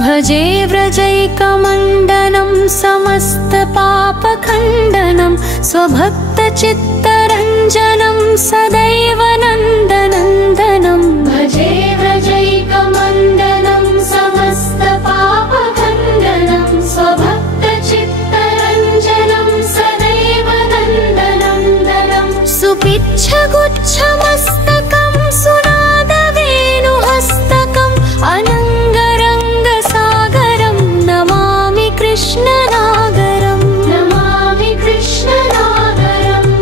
भजे व्रजैकमण्डनं समस्तपापखण्डनं स्वभक्तचित्तरञ्जनं सदैव नन्दनन्दनं भजे व्रजैकमण्डनं समस्तपापखण्डनं स्वभक्तचित्तरञ्जनं सदैव नन्दनन्दनं सुपिच्छगुच्छमस्तकं सुनादवेणुहस्तकम् अनङ्गरङ्गसागरं नमामि कृष्णनागरं नमामि कृष्णनागरम्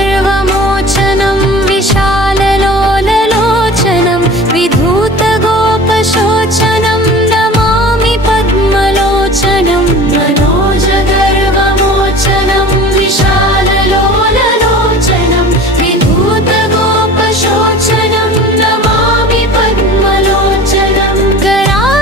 मनोजगर्वमोचनं विशाललोललोचनं विधूतगोपशोचनं नमामि पद्मलोचनं मनोजगर्वमोचनं विशाललोललोचनं विधूतगोपशोचनं नमामि पद्मलोचनं करारविन्दभूधरं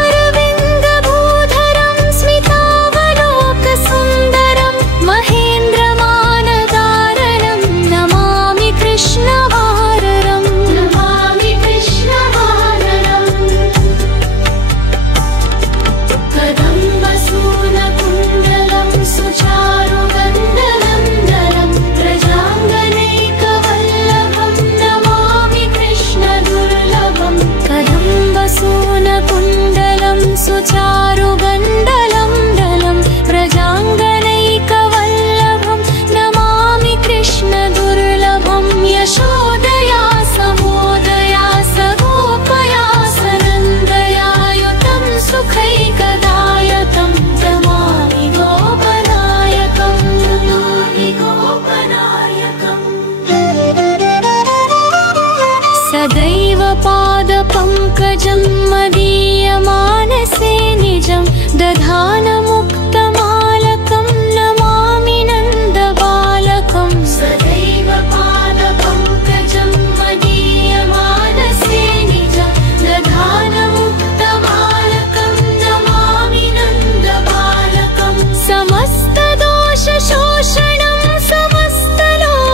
स्मितावलोकसुन्दरं महेन्द्रमानदारणं नमामि कृष्णवाररं नमामि कृष्णवाररम् कदम्बसूनकुण्डलं सुचारुगण्डलं दलं प्रजाङ्गनैकवल्लभं नमामि कृष्णदुर्लभं कदम्बसूनकुण्डलं सुचारुगण्डलं दलं प्रजाङ्गनैकवल्लभं नमामि कृष्णदुर्लभं यशोदया समोदया सगोपया सनन्दयायुतं सुखैकदायकं नमामि गोपनायकं नमामि गोपनायकम् सदैव पादपङ्कजं मदीयमानसे निजं दधानमुक्तमालकं नमामि नन्दबालकं सदैव पादपङ्कजं मदीयमानसे निजं दधानमुक्तमालकं नमामि नन्दबालकं समस्तदोषशोषणं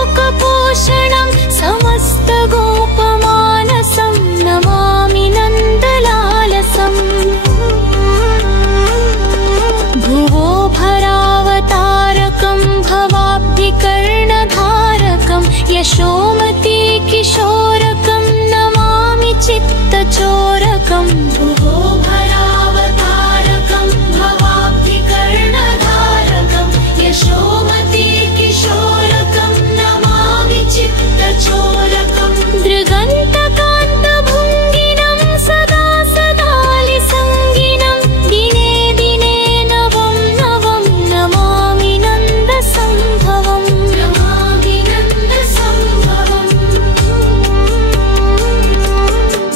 समस्तलोकपोषणं समस्तगोपमानसं नमामि नन्दलालसम् भुवो भरावतारकं भवाब्धिकर्णधारकं यशोमती किशोरकं नमामि चित्तचोरकं भुवो भरावतारकं भवाब्धिकर्णधारकं यशोमती किशोरकं नमामि चित्तचोरकं दृगन्तकान्तभुङ्गिनं सदा सदालिसङ्गिनं दिने दिने नवं नवं नमामि नन्दसम्भवं नमामि नन्दसम्भवम्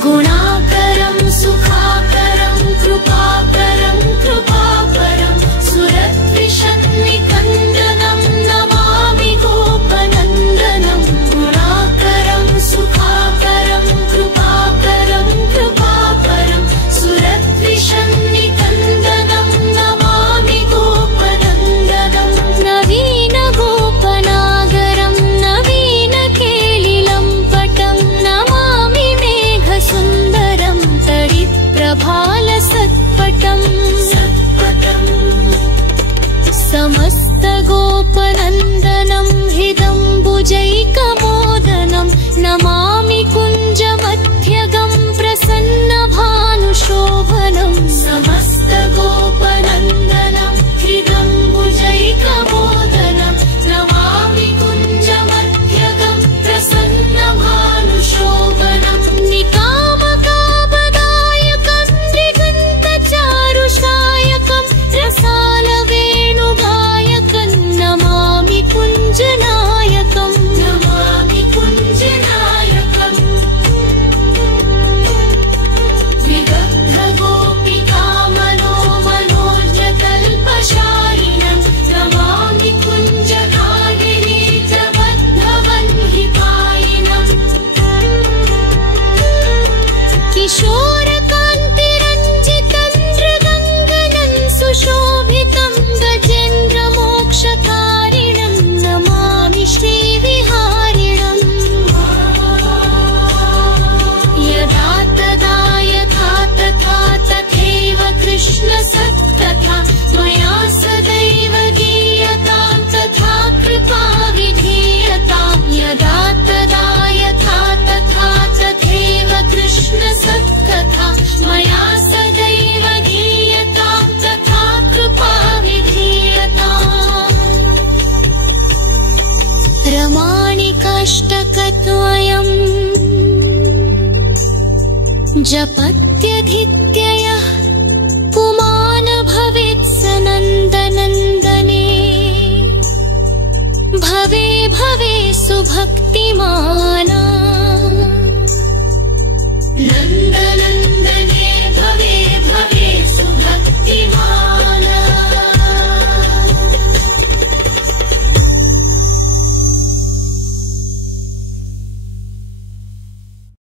गुणाकरं सुखा जपत्यधित्ययः पुमान भवेत् स नन्दनन्दने भवे भवे सुभक्तिमाना